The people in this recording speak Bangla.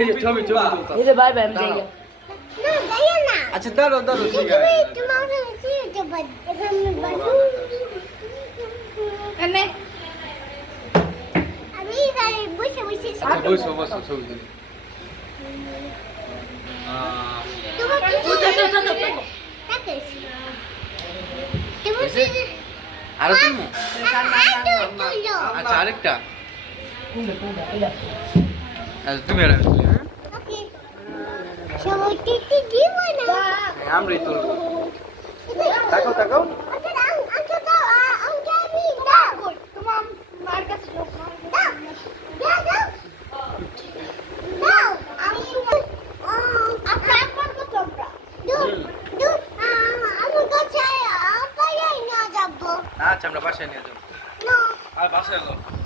এই যে ছবি তুলতা এই যে বাই বাই আমি যাই না যাইও না আচ্ছা দাঁড়ো তুমি তোমার সাথে তো এখানে বাসু এনে আমি তাই বসে বসে আচ্ছা বসো ছবি তুলি তোমার কি তাকে তুমি আরো তুলমু তুলো আচ্ছা আরেকটা কোনটা আচ্ছা তুমি আর আমি তুলি হ্যাঁ ওকে সবাই টিটি দিব না আমরাই তুলবো তাকাও তোমার মার কাছে দাও দাও আমি আপনার করবো তোমরা আমার কাছে আপাই না যাবো আচ্ছা আমরা বাসায় নিয়ে যাবো না আর বাসায় যাবো